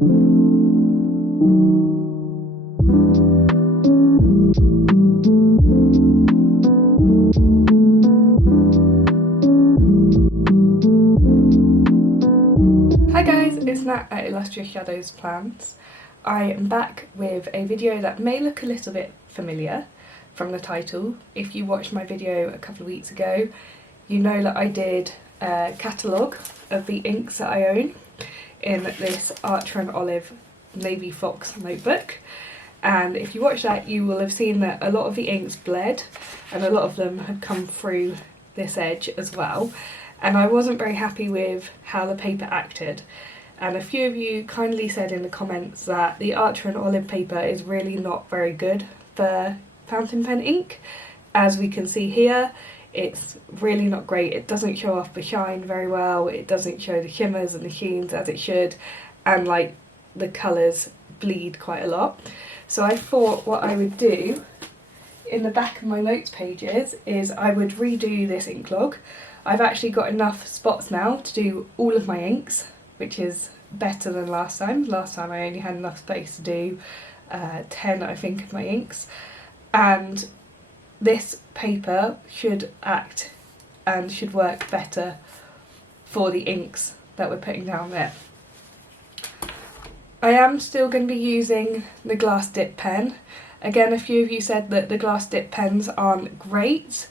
Hi guys, it's Nat at Illustrious Shadows Plants. I am back with a video that may look a little bit familiar from the title. If you watched my video a couple of weeks ago, you know that I did a catalogue of the inks that I own in this Archer and Olive Navy Fox notebook. And if you watched that, you will have seen that a lot of the inks bled and a lot of them had come through this edge as well. And I wasn't very happy with how the paper acted. And a few of you kindly said in the comments that the Archer and Olive paper is really not very good for fountain pen ink. As we can see here, it's really not great. It doesn't show off the shine very well, it doesn't show the shimmers and the sheens as it should, and like the colours bleed quite a lot. So I thought what I would do in the back of my notes pages is I would redo this ink log. I've actually got enough spots now to do all of my inks, which is better than last time. Last time I only had enough space to do 10, I think, of my inks. And this paper should act and should work better for the inks that we're putting down there. I am still going to be using the glass dip pen. Again, a few of you said that the glass dip pens aren't great.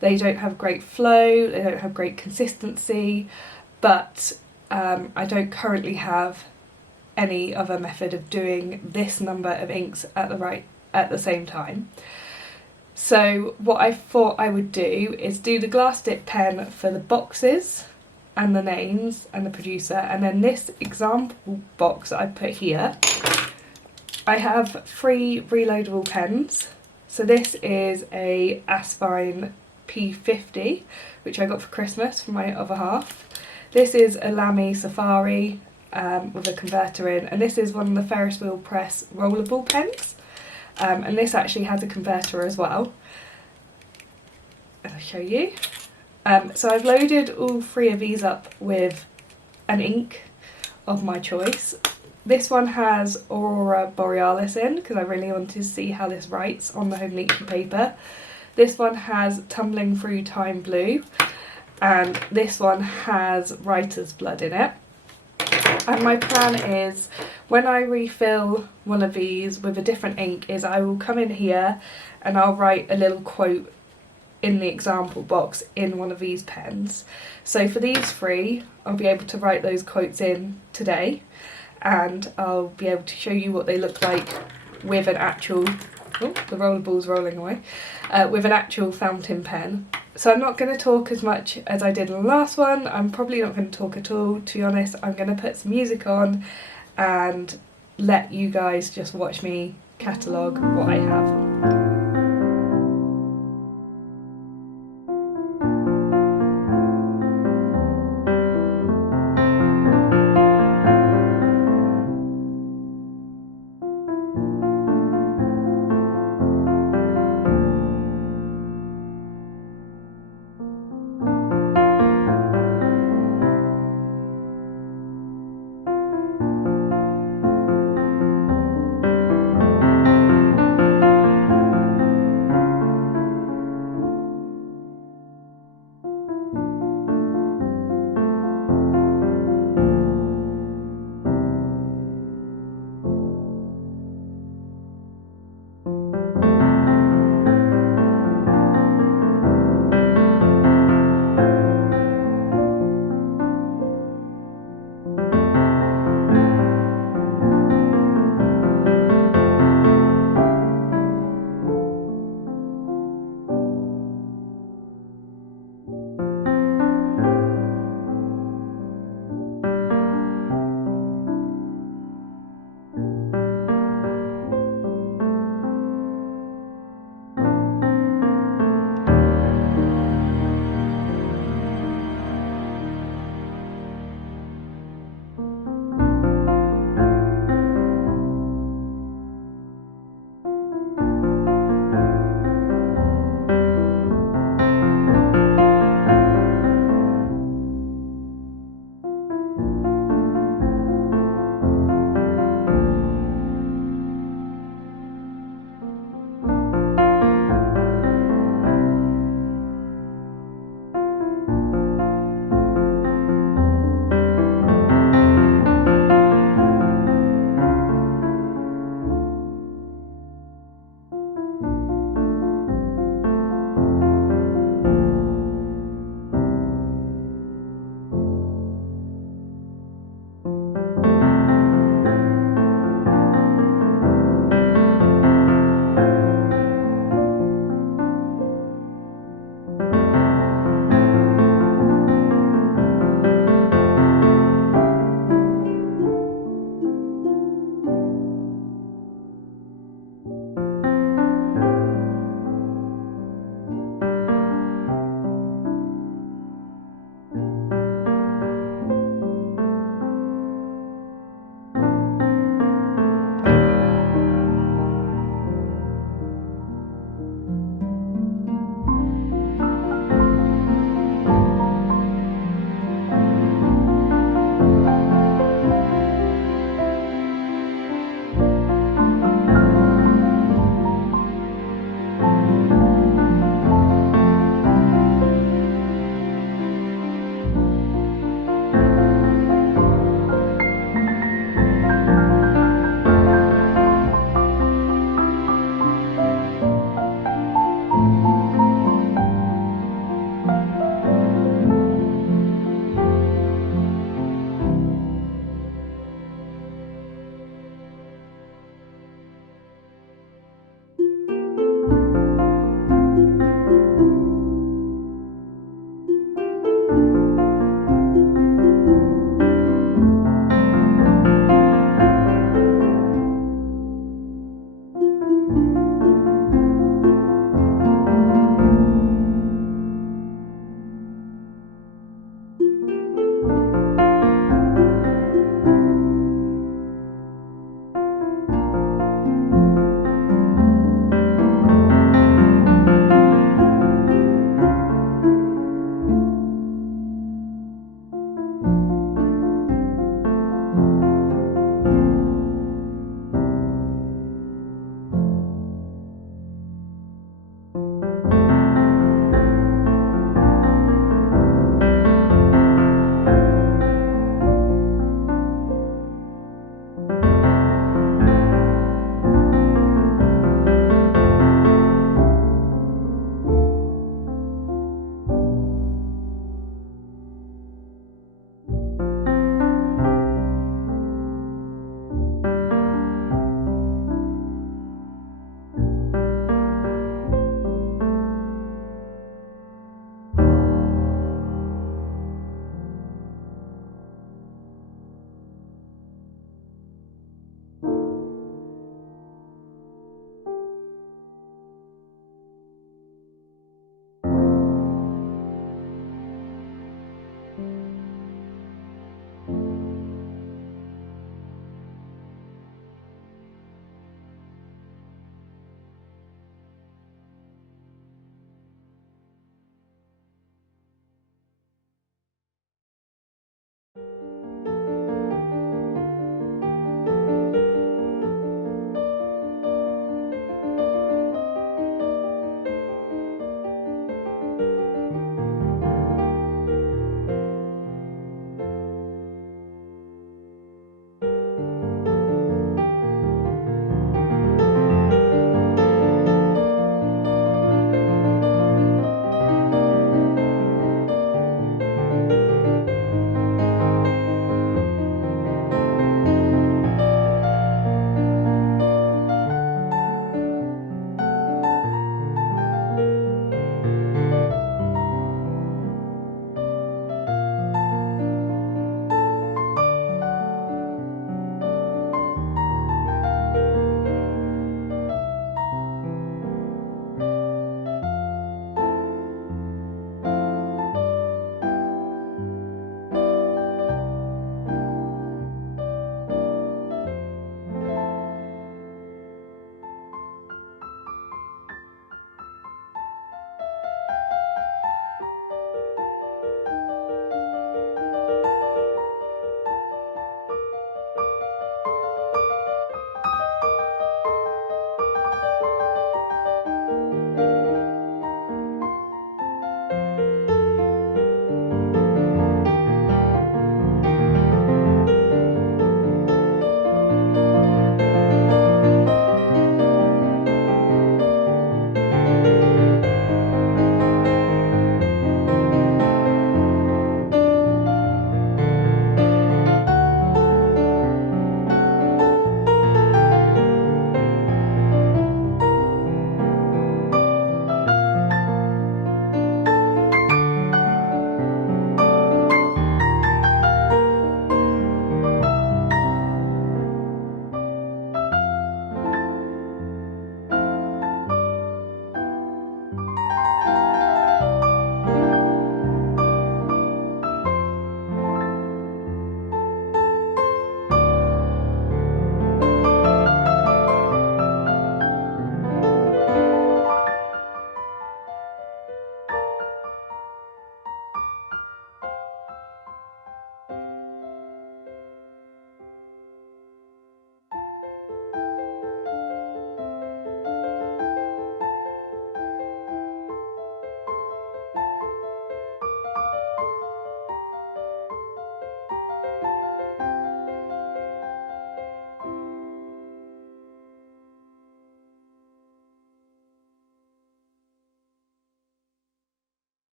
They don't have great flow, they don't have great consistency, but I don't currently have any other method of doing this number of inks at the same time. So what I thought I would do is do the glass dip pen for the boxes and the names and the producer, and then this example box that I put here, I have 3 reloadable pens. So this is a Asfine P50, which I got for Christmas from my other half. This is a Lamy Safari with a converter in, and this is one of the Ferris Wheel Press rollable pens, and this actually has a converter as well. I'll show you. So I've loaded all 3 of these up with an ink of my choice. This one has Aurora Borealis in because I really wanted to see how this writes on the Hobonichi paper. This one has Tumbling Through Time Blue, and this one has Writer's Blood in it. And my plan is, when I refill one of these with a different ink, is I will come in here and I'll write a little quote in the example box in one of these pens. So for these 3, I'll be able to write those quotes in today, and I'll be able to show you what they look like with an actual, oh, the rollerball's rolling away, with an actual fountain pen. So I'm not going to talk as much as I did in the last one. I'm probably not going to talk at all, to be honest. I'm going to put some music on and let you guys just watch me catalogue what I have.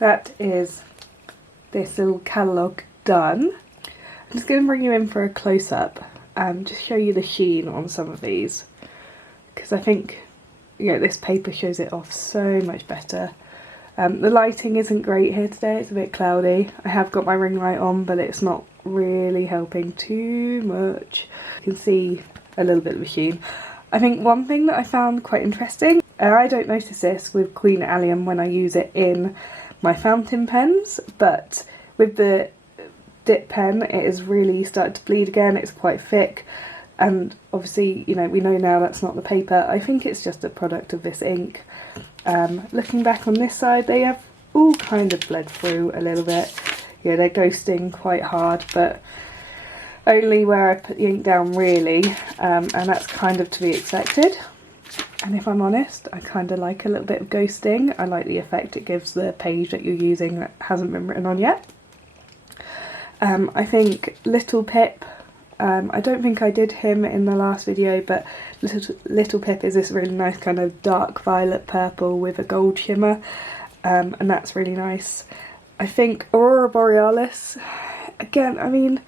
that is this little catalogue done. I'm just going to bring you in for a close-up and just show you the sheen on some of these, because I think, you know, this paper shows it off so much better. The lighting isn't great here today, it's a bit cloudy. I have got my ring light on, but it's not really helping too much. You can see a little bit of a sheen. I think one thing that I found quite interesting, and I don't notice this with Queen Allium when I use it in my fountain pens, but with the dip pen it is really started to bleed again. It's quite thick, and obviously, you know, we know now that's not the paper. I think it's just a product of this ink. Looking back on this side, they have all kind of bled through a little bit. Yeah, they're ghosting quite hard, but only where I put the ink down really, and that's kind of to be expected. And if I'm honest, I kind of like a little bit of ghosting. I like the effect it gives the page that you're using that hasn't been written on yet. I think Little Pip, I don't think I did him in the last video, but Little Pip is this really nice kind of dark violet purple with a gold shimmer, and that's really nice. I think Aurora Borealis, again, I mean,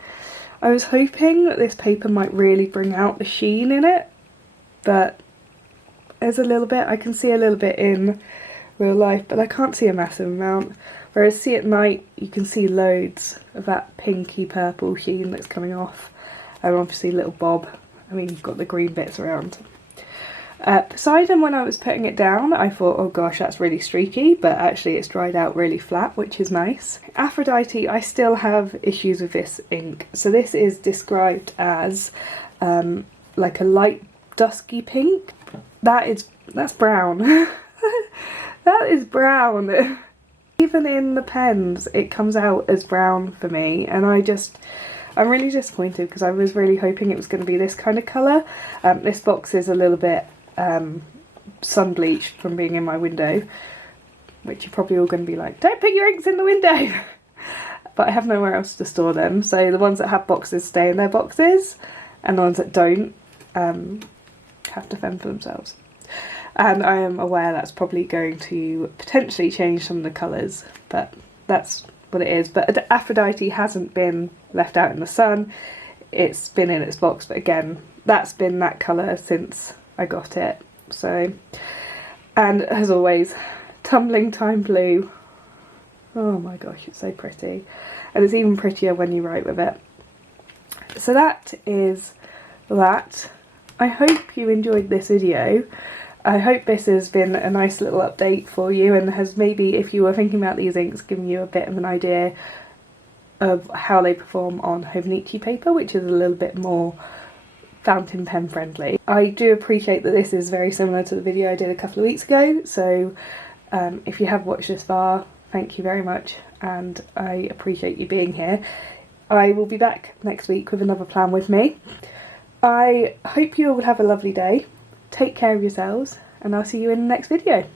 I was hoping that this paper might really bring out the sheen in it, but there's a little bit, I can see a little bit in real life, but I can't see a massive amount. Whereas See at Night, you can see loads of that pinky purple sheen that's coming off. And obviously Little Bob, I mean, you've got the green bits around. Poseidon, when I was putting it down, I thought, oh gosh, that's really streaky, but actually it's dried out really flat, which is nice. Aphrodite, I still have issues with this ink. So this is described as like a light dusky pink. That's brown. That is brown. Even in the pens, it comes out as brown for me, and I'm really disappointed because I was really hoping it was going to be this kind of colour. This box is a little bit sun bleached from being in my window, which you're probably all going to be like, don't put your inks in the window! But I have nowhere else to store them, so the ones that have boxes stay in their boxes, and the ones that don't have to fend for themselves. And I am aware that's probably going to potentially change some of the colours, but that's what it is. But Aphrodite hasn't been left out in the sun, it's been in its box, but again, that's been that colour since I got it. So, and as always, Tumbling Time Blue. Oh my gosh, it's so pretty. And it's even prettier when you write with it. So that is that. I hope you enjoyed this video. I hope this has been a nice little update for you and has maybe, if you were thinking about these inks, given you a bit of an idea of how they perform on Hobonichi paper, which is a little bit more fountain pen friendly. I do appreciate that this is very similar to the video I did a couple of weeks ago, so if you have watched this far, thank you very much, and I appreciate you being here. I will be back next week with another plan with me. I hope you all will have a lovely day. Take care of yourselves, and I'll see you in the next video.